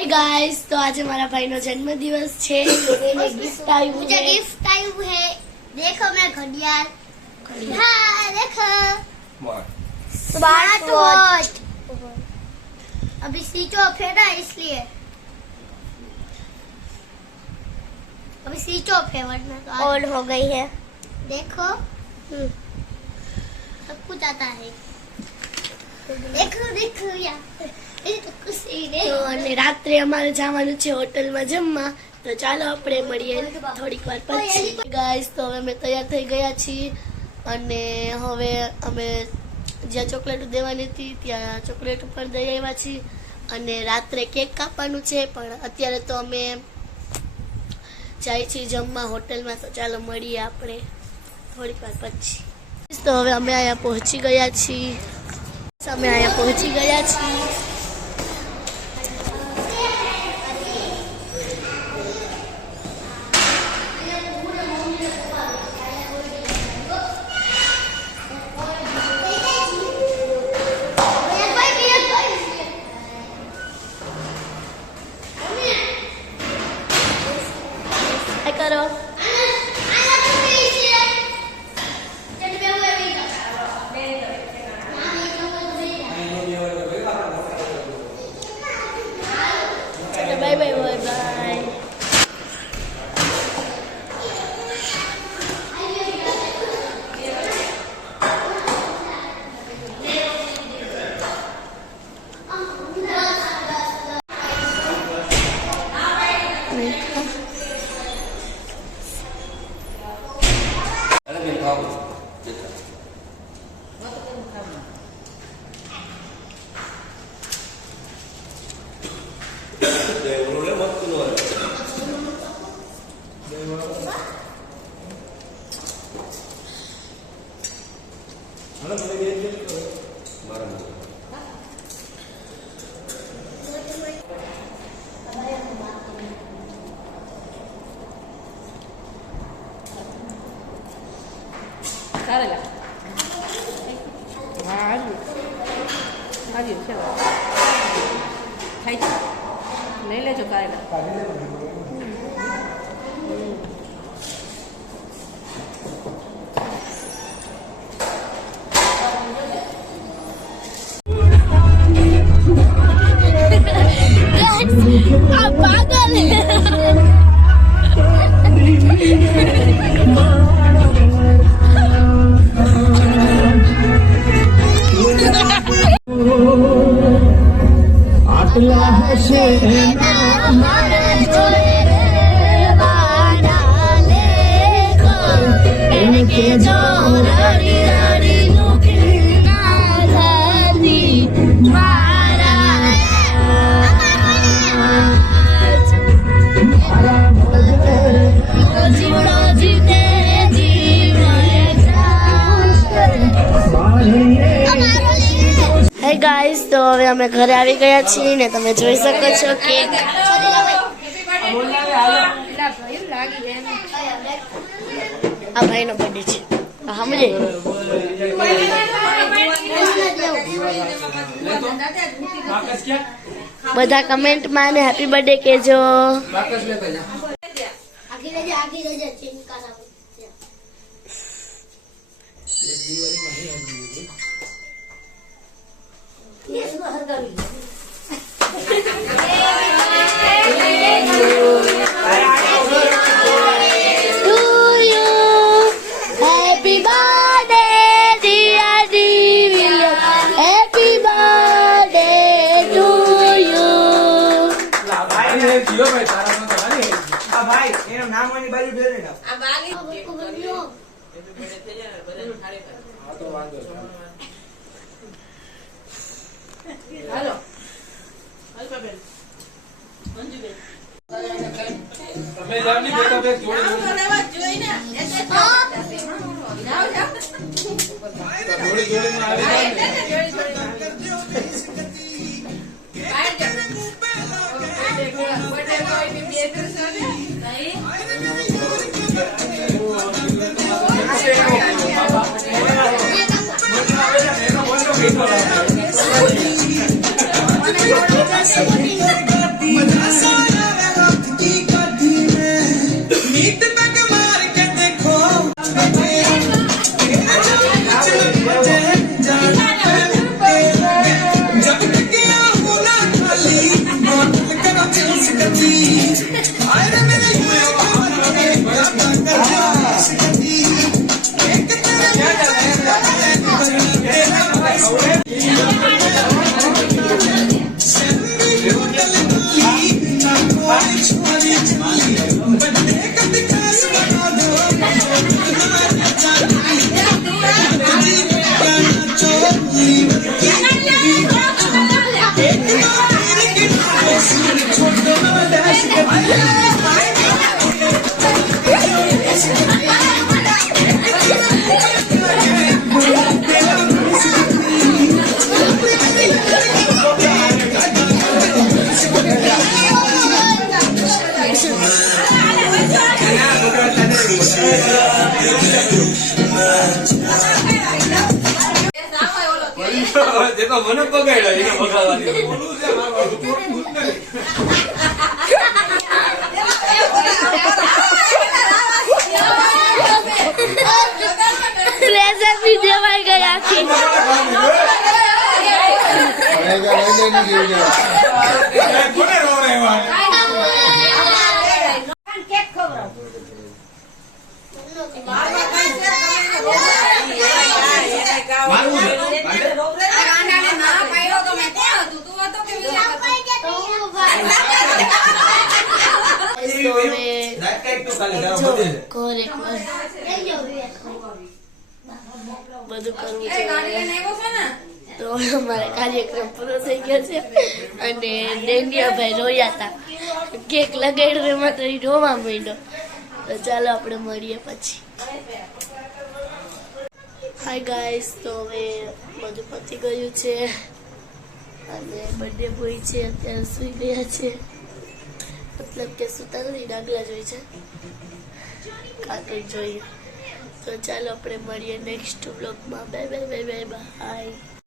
Hi guys, तो आज हमारा भाई नो जन्मदिवस छे। गिफ्ट आई मुझे गिफ्ट आई है। देखो मैं घड़ियाल। हाँ देखो स्मार्ट वॉच। अभी स्विच ऑफ है ना, इसलिए अभी स्विच ऑफ है, वरना तो ऑन हो गई है। देखो सब कुछ आता है। देखो देखो यार, रात्रे अमारे जवानुं छे होटलमां जमवा, तो चालो આપણે મળીએ થોડીક વાર પછી। ગાઈસ, તો હવે અમે તૈયાર થઈ ગયા છીએ અને હવે અમે જ્યાં ચોકલેટ દેવાની હતી ત્યાં ચોકલેટ પણ દઈ આવ્યા છીએ અને રાત્રે કેક કાપવાનું છે, પણ અત્યારે તો અમે જાય છીએ જમવા હોટલમાં, તો ચાલો મળીએ આપણે થોડીક વાર પછી। તો હવે અમે અહીંયા પહોંચી ગયા છીએ। અમે અહીંયા પહોંચી ગયા છીએ। करो बाय बाय बाय बाय। કારેલા હા આવ્યું છે ખાઈ છે લઈ લેજો કારેલા। हाय गाइस, तो હવે અમે ઘરે આવી ગયા છીએ ને તમે જોઈ શકો છો કેક આ ભાઈનો બર્થડે છે। સમજે બધા કમેન્ટમાં ને હેપી બર્થડે કહેજો। आगे ले जा चिंका ना હાલો તમે જાની બેટા બે જોડી જોડી માં આવી नहीं તે તો મને પકડ્યો એને પકડવાની બોલું છે મારું રેસીપી દેવાઈ ગઈ આખી કોને રોવડાવ્યા બધું કરવું છે તો અમારે કાર્યક્રમ પૂરો થઈ ગયો છે અને ડેન્ડિયાભાઈ રોયા હતા કેક લગાડ્યો એમાં તો એ રોવા માંડ્યો તો ચાલો આપણે મળીએ પછી હાય ગાઈસ તો હવે બધું પતી ગયું છે અને બર્થડે બોય છે અત્યારે સૂઈ ગયા છે મતલબ કે સુતા નથી ડાગલા જોઈ છે કાર્ટૂન જોઈએ તો ચાલો આપણે મળીએ નેક્સ્ટ બ્લોગમાં bye bye bye bye bye